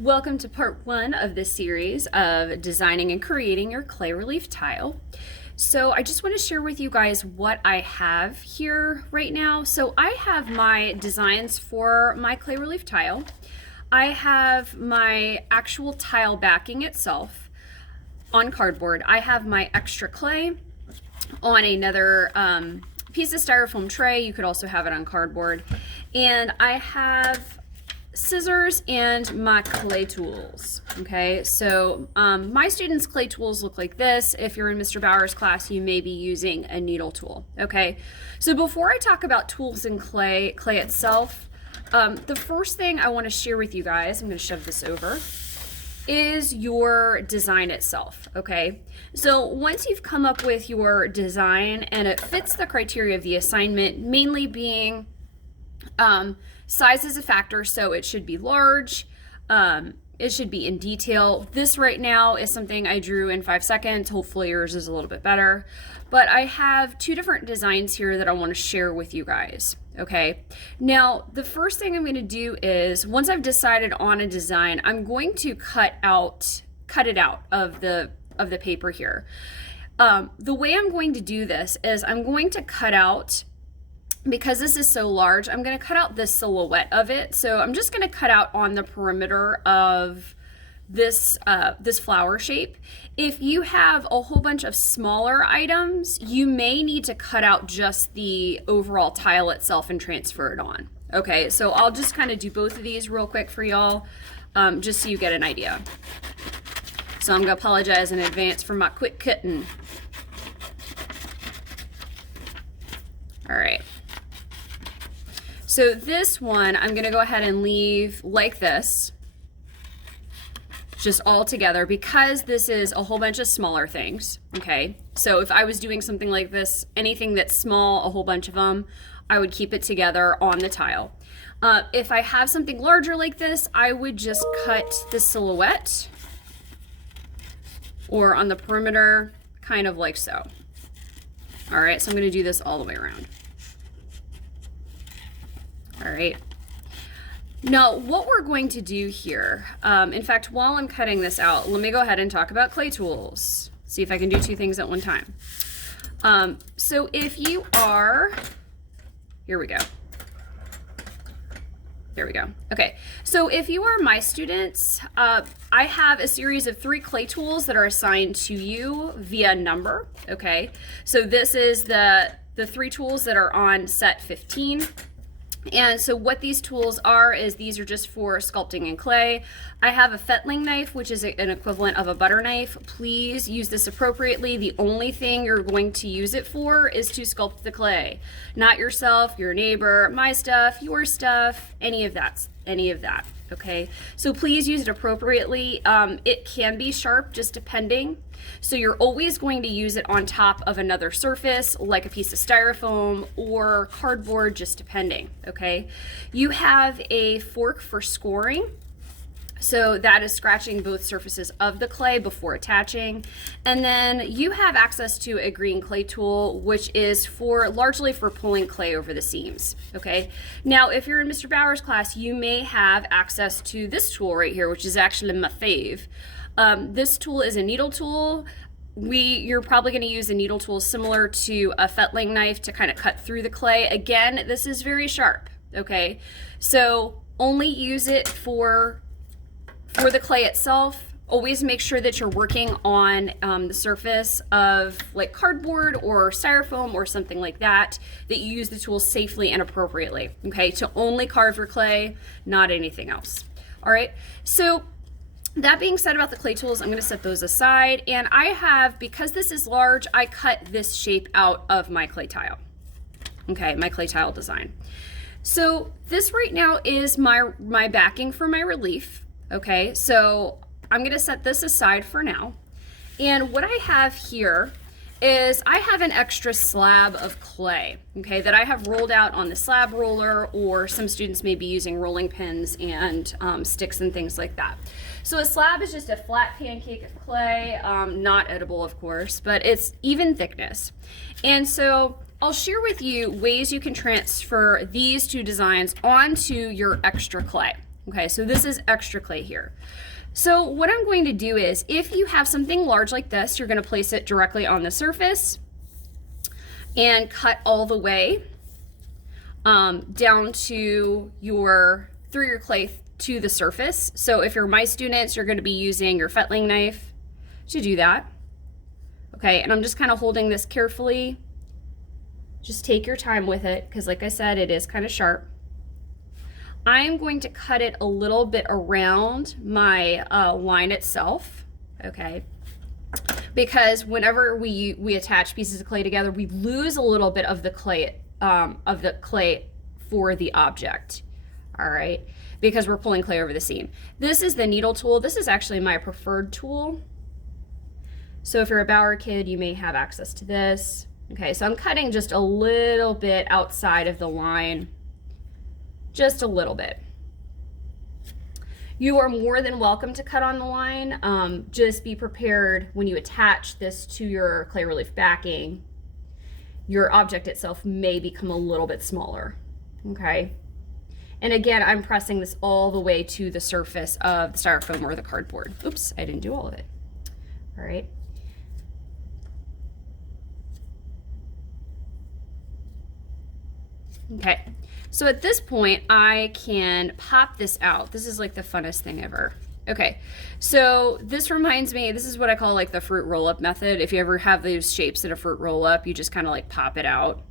Welcome to part one of this series of designing and creating your clay relief tile. So I just want to share with you guys what I have here right now. So I have my designs for my clay relief tile. I have my actual tile backing itself on cardboard. I have my extra clay on another piece of styrofoam tray. You could also have it on cardboard. And I have scissors and my clay tools. Okay, so my students' clay tools look like this. If you're in Mr. Bauer's class, you may be using a needle tool. Okay, so before I talk about tools and clay itself, the first thing I want to share with you guys, I'm going to shove this over, is your design itself. Okay, so once you've come up with your design and it fits the criteria of the assignment, mainly being size is a factor, so it should be large. It should be in detail. This right now is something I drew in 5 seconds. Hopefully yours is a little bit better. But I have two different designs here that I want to share with you guys. Okay. Now, the first thing I'm going to do is, once I've decided on a design, I'm going to cut it out of the paper here. The way I'm going to do this is I'm going to cut out, because this is so large, I'm going to cut out this silhouette of it. So I'm just going to cut out on the perimeter of this flower shape. If you have a whole bunch of smaller items, you may need to cut out just the overall tile itself and transfer it on. Okay, so I'll just kind of do both of these real quick for y'all, just so you get an idea. So I'm going to apologize in advance for my quick cutting. All right. So this one, I'm going to go ahead and leave like this, just all together, because this is a whole bunch of smaller things, okay? So if I was doing something like this, anything that's small, a whole bunch of them, I would keep it together on the tile. If I have something larger like this, I would just cut the silhouette or on the perimeter, kind of like so. All right, so I'm going to do this all the way around. All right. Now, what we're going to do here, in fact, while I'm cutting this out, let me go ahead and talk about clay tools. See if I can do two things at one time. So if you are, here we go. There we go. Okay, so if you are my students, I have a series of 3 clay tools that are assigned to you via number. Okay, so this is the 3 tools that are on set 15. And so what these tools are is these are just for sculpting in clay. I have a fettling knife, which is an equivalent of a butter knife. Please use this appropriately. The only thing you're going to use it for is to sculpt the clay. Not yourself, your neighbor, my stuff, your stuff, any of that. Okay, so please use it appropriately. It can be sharp, just depending. So you're always going to use it on top of another surface, like a piece of styrofoam or cardboard, just depending. Okay, you have a fork for scoring. So that is scratching both surfaces of the clay before attaching. And then you have access to a green clay tool, which is largely for pulling clay over the seams. Okay. Now, if you're in Mr. Bauer's class, you may have access to this tool right here, which is actually my fave. This tool is a needle tool. You're probably going to use a needle tool similar to a fettling knife to kind of cut through the clay. Again, this is very sharp. Okay. So only use it for the clay itself. Always make sure that you're working on the surface of like cardboard or styrofoam or something like that, that you use the tool safely and appropriately, okay? To only carve your clay, not anything else. All right, so that being said about the clay tools, I'm going to set those aside. And I have, because this is large, I cut this shape out of my clay tile, okay, my clay tile design. So this right now is my backing for my relief. Okay, so I'm going to set this aside for now. And what I have here is I have an extra slab of clay, okay, that I have rolled out on the slab roller, or some students may be using rolling pins and sticks and things like that. So a slab is just a flat pancake of clay, not edible, of course, but it's even thickness. And so I'll share with you ways you can transfer these two designs onto your extra clay. Okay, so this is extra clay here. So what I'm going to do is, if you have something large like this, you're going to place it directly on the surface and cut all the way down to through your clay to the surface. So if you're my students, you're going to be using your fettling knife to do that. Okay, and I'm just kind of holding this carefully. Just take your time with it, because like I said, it is kind of sharp. I'm going to cut it a little bit around my line itself, okay? Because whenever we attach pieces of clay together, we lose a little bit of the clay for the object, all right? Because we're pulling clay over the seam. This is the needle tool. This is actually my preferred tool. So if you're a Bauer kid, you may have access to this. Okay, so I'm cutting just a little bit outside of the line. Just a little bit. You are more than welcome to cut on the line. Just be prepared when you attach this to your clay relief backing, your object itself may become a little bit smaller, okay? And again, I'm pressing this all the way to the surface of the styrofoam or the cardboard. Oops, I didn't do all of it. All right. Okay, so at this point, I can pop this out. This is like the funnest thing ever. Okay, so this reminds me, this is what I call like the fruit roll-up method. If you ever have those shapes in a fruit roll-up, you just kind of like pop it out.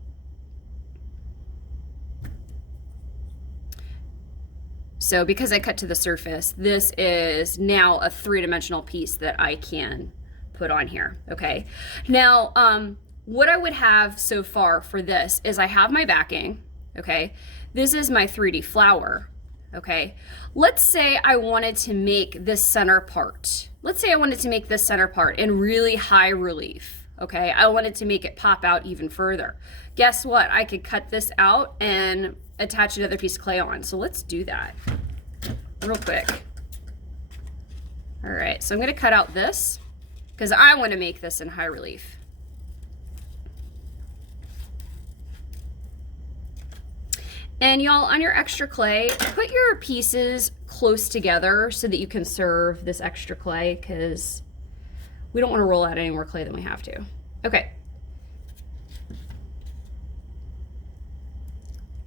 So because I cut to the surface, this is now a three-dimensional piece that I can put on here, okay? Now, what I would have so far for this is I have my backing, okay? This is my 3D flower, okay? Let's say I wanted to make this center part. Let's say I wanted to make this center part in really high relief, okay? I wanted to make it pop out even further. Guess what? I could cut this out and attach another piece of clay on. So let's do that real quick. All right, so I'm gonna cut out this because I want to make this in high relief. And y'all, on your extra clay, put your pieces close together so that you can serve this extra clay, because we don't want to roll out any more clay than we have to. Okay.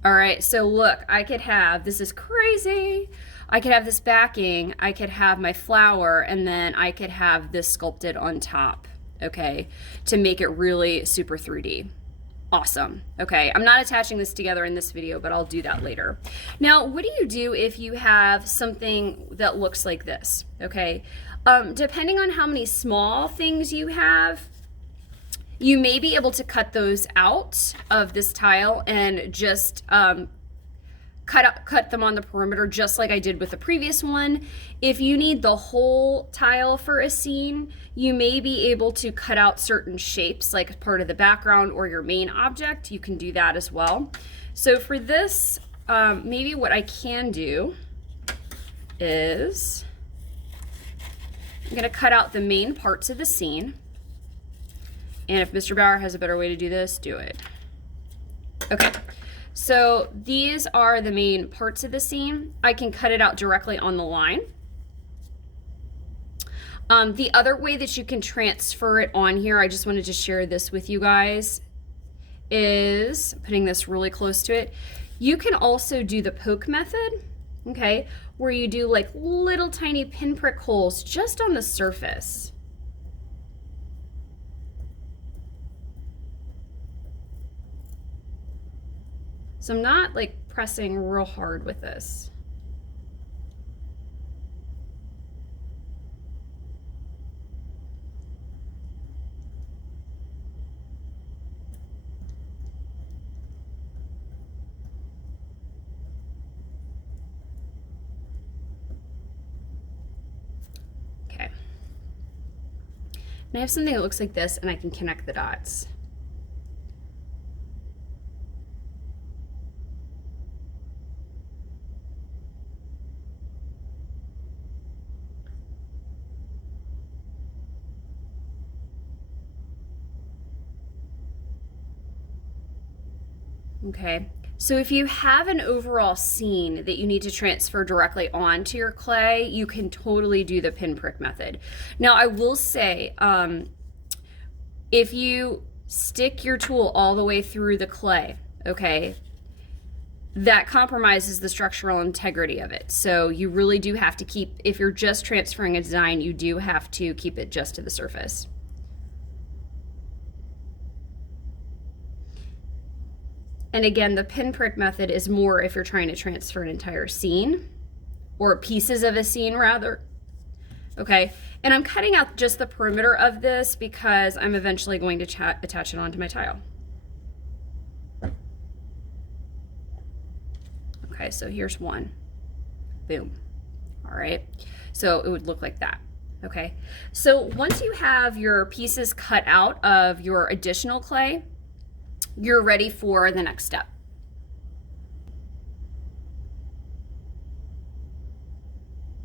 All right, so look, I could have, this is crazy. I could have this backing, I could have my flower, and then I could have this sculpted on top, okay, to make it really super 3D. Awesome. Okay, I'm not attaching this together in this video, but I'll do that later. Now, what do you do if you have something that looks like this? Okay, depending on how many small things you have, you may be able to cut those out of this tile and just cut them on the perimeter, just like I did with the previous one. If you need the whole tile for a scene, you may be able to cut out certain shapes like part of the background or your main object. You can do that as well. So for this, maybe what I can do is I'm going to cut out the main parts of the scene. And if Mr. Bauer has a better way to do this, do it. Okay. So these are the main parts of the scene. I can cut it out directly on the line. The other way that you can transfer it on here, I just wanted to share this with you guys, is putting this really close to it. You can also do the poke method, okay, where you do like little tiny pinprick holes just on the surface. So I'm not like pressing real hard with this. Okay. And I have something that looks like this, and I can connect the dots. Okay, So if you have an overall scene that you need to transfer directly onto your clay, you can totally do the pinprick method. Now I will say, if you stick your tool all the way through the clay, okay, that compromises the structural integrity of it. So you really do have to keep, if you're just transferring a design, you do have to keep it just to the surface. And again, the pinprick method is more if you're trying to transfer an entire scene, or pieces of a scene rather. Okay, and I'm cutting out just the perimeter of this because I'm eventually going to attach it onto my tile. Okay, so here's one. Boom. All right, so it would look like that. Okay, so once you have your pieces cut out of your additional clay, you're ready for the next step.